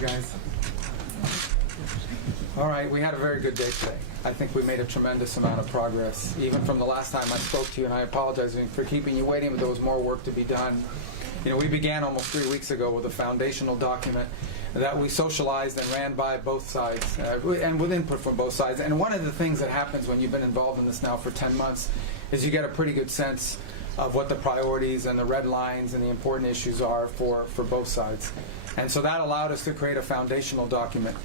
Guys. All right, we had a very good day today. I think we made a tremendous amount of progress, even from the last time I spoke to you, and I apologize for keeping you waiting, but there was more work to be done. You know, we began almost 3 weeks ago with a foundational document that we socialized and ran by both sides, and with input from both sides. And one of the things that happens when you've been involved in this now for 10 months is you get a pretty good sense of what the priorities and the red lines and the important issues are for both sides. And so that allowed us to create a foundational document,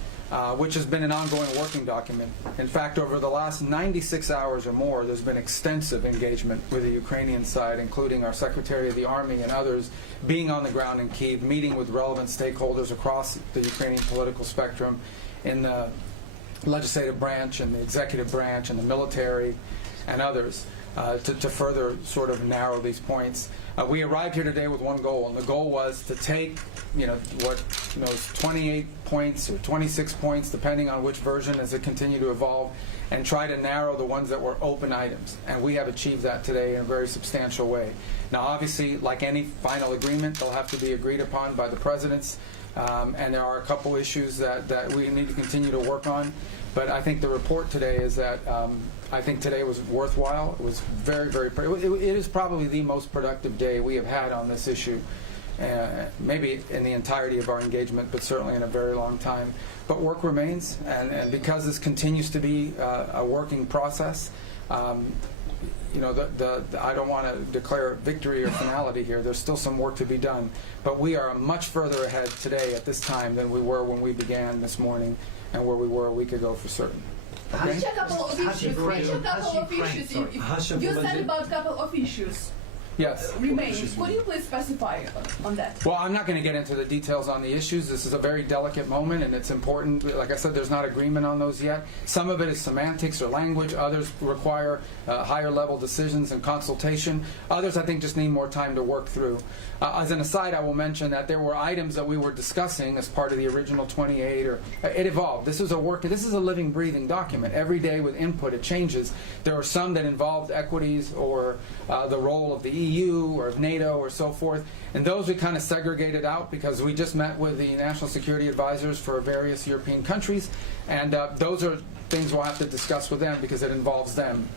which has been an ongoing working document. In fact, over the last 96 hours or more, there's been extensive engagement with the Ukrainian side, including our Secretary of the Army and others being on the ground in Kyiv, meeting with relevant stakeholders across the Ukrainian political spectrum in the legislative branch and the executive branch and the military and others. To further sort of narrow these points. We arrived here today with one goal, and the goal was to take, what 28 points or 26 points, depending on which version as it continued to evolve, and try to narrow the ones that were open items. And we have achieved that today in a very substantial way. Now, obviously, like any final agreement, they'll have to be agreed upon by the presidents, and there are a couple issues that we need to continue to work on. But I think the report today is that I think today was worthwhile. It was very, very. It is probably the most productive day we have had on this issue, maybe in the entirety of our engagement, but certainly in a very long time. But work remains, and because this continues to be a working process, I don't want to declare victory or finality here. There's still some work to be done, but we are much further ahead today at this time than we were when we began this morning, and where we were a week ago for certain. Okay? You said about a couple of issues. Yes. Remain. Could you please specify on that? Well, I'm not going to get into the details on the issues. This is a very delicate moment, and it's important. Like I said, there's not agreement on those yet. Some of it is semantics or language. Others require higher-level decisions and consultation. Others, I think, just need more time to work through. As an aside, I will mention that there were items that we were discussing as part of the original 28, or it evolved. This is a living, breathing document. Every day with input, it changes. There were some that involved equities or the role of the EU or of NATO or so forth, and those we kind of segregated out because we just met with the national security advisors for various European countries, and those are things we'll have to discuss with them because it involves them.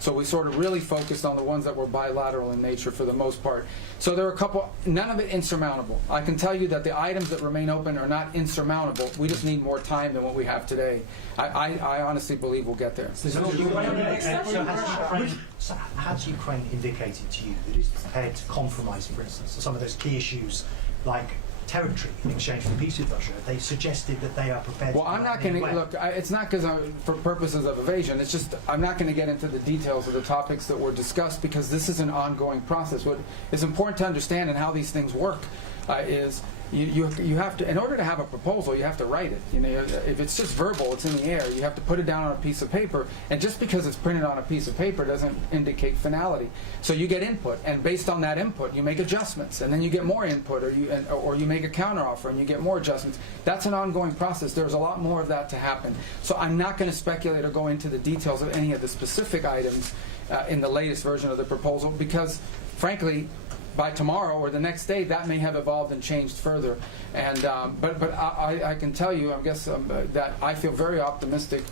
So we sort of really focused on the ones that were bilateral in nature for the most part. So there are a couple, none of it insurmountable. I can tell you that the items that remain open are not insurmountable. We just need more time than what we have today. I honestly believe we'll get there. So has Ukraine indicated to you that it's prepared to compromise, for instance, on some of those key issues like territory in exchange for peace with Russia? They suggested that they are prepared to... Well, I'm not going to... Look, it's not because for purposes of evasion. It's just I'm not going to get into the details of the topics that were discussed because this is an ongoing process. What is important to understand and how these things work is you have to, in order to have a proposal, you have to write it. If it's just verbal, it's in the air. You have to put it down on a piece of paper, and just because it's printed on a piece of paper doesn't indicate finality. So you get input, and based on that input, you make adjustments, and then you get more input, or you make a counteroffer, and you get more adjustments. That's an ongoing process. There's a lot more of that to happen. So I'm not going to speculate or go into the details of any of the specific items in the latest version of the proposal because, frankly, by tomorrow or the next day, that may have evolved and changed further. And but I can tell you, I guess, that I feel very optimistic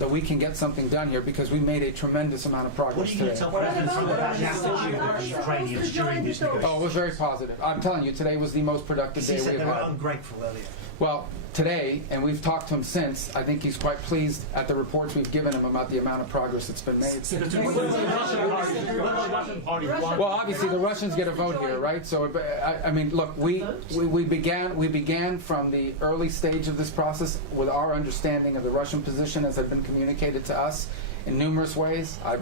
that we can get something done here because we made a tremendous amount of progress today. What are you going to tell President Trump about the attitude of the Ukrainians during this negotiation? Oh, it was very positive. I'm telling you, today was the most productive day we've had. He said they were ungrateful earlier. Well, today, and we've talked to him since, I think he's quite pleased at the reports we've given him about the amount of progress that's been made. Well, obviously the Russians get a vote here, right? So, I mean, look, we began from the early stage of this process with our understanding of the Russian position as had been communicated to us in numerous ways. At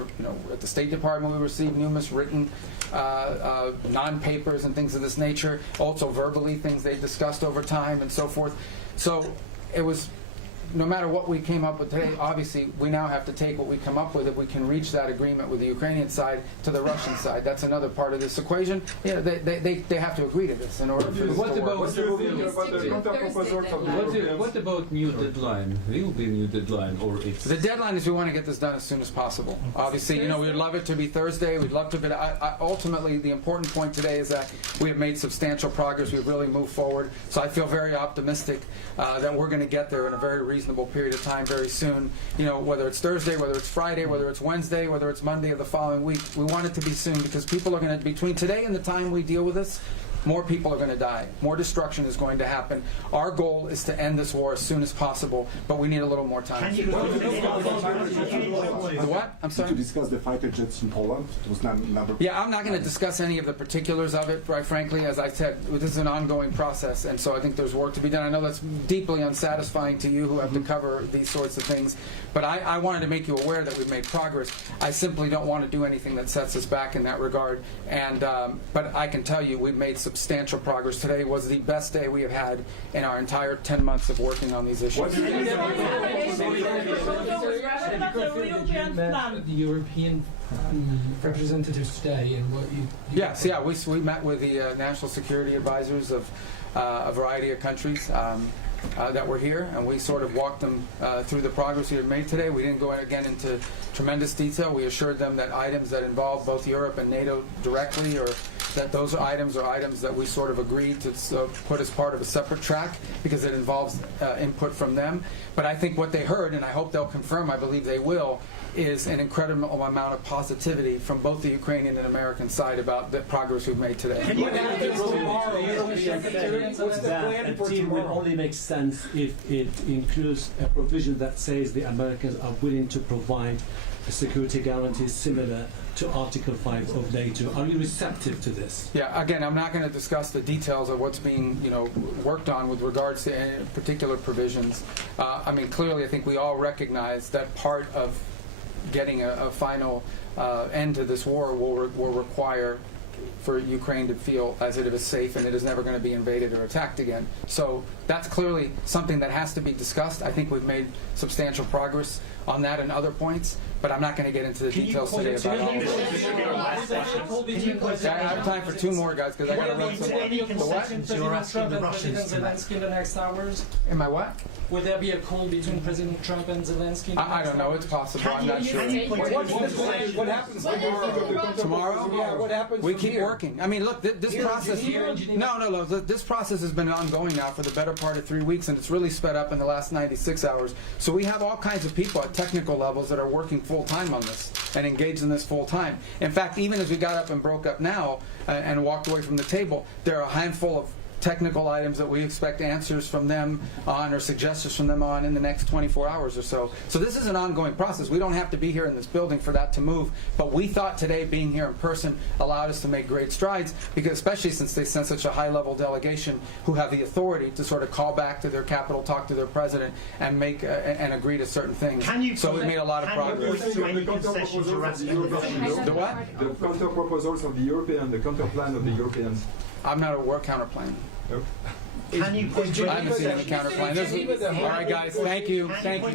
the State Department, we received numerous written non-papers and things of this nature, also verbally things they discussed over time and so forth. So it was no matter what we came up with today, obviously we now have to take what we come up with if we can reach that agreement with the Ukrainian side to the Russian side. That's another part of this equation. You know, they have to agree to this in order for this What to work. What about new deadline? Will be new deadline or it's... The deadline is we want to get this done as soon as possible. Obviously, you know, we'd love it to be Thursday. We'd love to be. Ultimately, the important point today is that we have made substantial progress. We've really moved forward. So I feel very optimistic that we're going to get there in a very reasonable period of time very soon. You know, whether it's Thursday, whether it's Friday, whether it's Wednesday, whether it's Monday of the following week, we want it to be soon because people are going to, between today and the time we deal with this, more people are going to die. More destruction is going to happen. Our goal is to end this war as soon as possible, but we need a little more time. Can you The what? I'm sorry? To discuss the fighter jets in Poland? It was number. Yeah, I'm not going to discuss any of the particulars of it, right frankly. As I said, this is an ongoing process, and so I think there's work to be done. I know that's deeply unsatisfying to you who have to cover these sorts of things, but I wanted to make you aware that we've made progress. I simply don't want to do anything that sets us back in that regard, and but I can tell you we've made substantial progress. Today was the best day we have had in our entire 10 months of working on these issues. The European representatives today and what you Yes, yeah, we met with the national security advisors of a variety of countries that were here, and we sort of walked them through the progress we had made today. We didn't go again into tremendous detail. We assured them that items that involve both Europe and NATO directly, or that those items are items that we sort of agreed to put as part of a separate track because it involves input from them. But I think what they heard, and I hope they'll confirm, I believe they will, is an incredible amount of positivity from both the Ukrainian and American side about the progress we've made today. That a deal will only make sense if it includes a provision that says the Americans are willing to provide a security guarantee similar to Article 5 of NATO. Are you receptive to this? Yeah, again, I'm not going to discuss the details of what's being, worked on with regards to any particular provisions. I mean, clearly, I think we all recognize that part of getting a final end to this war will require for Ukraine to feel as it is safe and it is never going to be invaded or attacked again. So that's clearly something that has to be discussed. I think we've made substantial progress on that and other points, but I'm not going to get into the details today about all of it. I have time for two more, guys, because I got to run some. Any concessions you're asking the Russians to make? Zelensky in the next hours? Am I what? Will there be a call between President Trump and Zelensky? I don't know. It's possible. I'm not sure. What happens Tomorrow? Yeah, what happens We from keep here? working. I mean, look, this process. No. This process has been ongoing now for the better part of 3 weeks, and it's really sped up in the last 96 hours. So we have all kinds of people at technical levels that are working full time on this and engaged in this full time. In fact, even as we got up and broke up now and walked away from the table, there are a handful of technical items that we expect answers from them on or suggestions from them on in the next 24 hours or so. So this is an ongoing process. We don't have to be here in this building for that to move, but we thought today being here in person allowed us to make great strides, because especially since they sent such a high-level delegation who have the authority to sort of call back to their capital, talk to their president, and make and agree to certain things. So we made a lot of progress. Any concessions you're asking the Russians? The what? The counter proposals of the European, the counter plan of the Europeans. I'm not a war counter plan. Can you point to I haven't seen any counter plan. All right, guys. Thank you. Thank you.